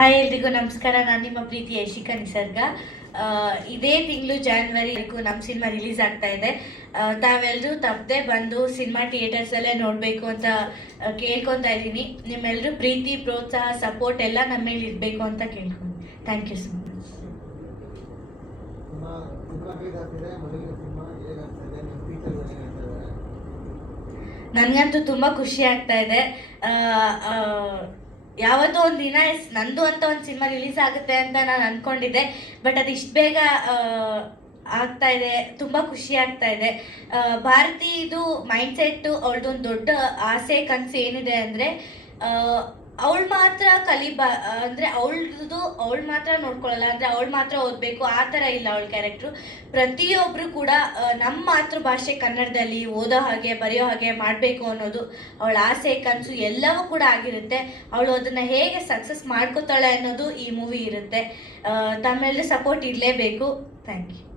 Hi ಎಲ್ರಿಗೂ ನಮಸ್ಕಾರ. ನಾನು ನಿಮ್ಮ ಪ್ರೀತಿ ಯಶಿಕಾ ನಿಸರ್ಗ. ಇದೇ ತಿಂಗಳು ಜಾನ್ವರಿ ನಮ್ಮ ಸಿನಿಮಾ ರಿಲೀಸ್ ಆಗ್ತಾ ಇದೆ. ತಾವೆಲ್ಲರೂ ತಪ್ಪದೆ ಬಂದು ಸಿನಿಮಾ ಥಿಯೇಟರ್ಸಲ್ಲೇ ನೋಡಬೇಕು ಅಂತ ಕೇಳ್ಕೊತಾ ಇದ್ದೀನಿ. ನಿಮ್ಮೆಲ್ಲರೂ ಪ್ರೀತಿ, ಪ್ರೋತ್ಸಾಹ, ಸಪೋರ್ಟ್ ಎಲ್ಲ ನಮ್ಮ ಮೇಲೆ ಇರಬೇಕು ಅಂತ ಕೇಳ್ಕೊಂಡು ಥ್ಯಾಂಕ್ ಯು ಸೊ ಮಚ್. ನನಗಂತೂ ತುಂಬ ಖುಷಿ ಆಗ್ತಾ ಇದೆ. ಯಾವತ್ತೋ ಒಂದು ದಿನ ನಂದು ಅಂತ ಒಂದು ಸಿನಿಮಾ ರಿಲೀಸ್ ಆಗುತ್ತೆ ಅಂತ ನಾನು ಅಂದ್ಕೊಂಡಿದ್ದೆ. ಬಟ್ ಅದು ಇಷ್ಟು ಬೇಗ ಆಗ್ತಾ ಇದೆ, ತುಂಬ ಖುಷಿ ಆಗ್ತಾ ಇದೆ. ಭಾರತಿ ಇದು ಮೈಂಡ್ಸೆಟ್ಟು, ಅವಳದೊಂದು ದೊಡ್ಡ ಆಸೆ ಕನಸು ಏನಿದೆ ಅಂದರೆ ಅವಳು ಮಾತ್ರ ಅಂದರೆ ಅವಳು ಮಾತ್ರ ನೋಡ್ಕೊಳ್ಳಲ್ಲ, ಅಂದರೆ ಅವಳು ಮಾತ್ರ ಓದಬೇಕು ಆ ಥರ ಇಲ್ಲ ಅವಳ ಕ್ಯಾರೆಕ್ಟ್ರು. ಪ್ರತಿಯೊಬ್ಬರು ಕೂಡ ನಮ್ಮ ಮಾತೃಭಾಷೆ ಕನ್ನಡದಲ್ಲಿ ಓದೋ ಹಾಗೆ ಬರೆಯೋ ಹಾಗೆ ಮಾಡಬೇಕು ಅನ್ನೋದು ಅವಳ ಆಸೆ ಕನಸು ಎಲ್ಲವೂ ಕೂಡ ಆಗಿರುತ್ತೆ. ಅವಳು ಅದನ್ನು ಹೇಗೆ ಸಕ್ಸಸ್ ಮಾಡ್ಕೋತಾಳೆ ಅನ್ನೋದು ಈ ಮೂವಿ ಇರುತ್ತೆ. ತಮ್ಮೆಲ್ಲರೂ ಸಪೋರ್ಟ್ ಇರಲೇಬೇಕು. Thank you.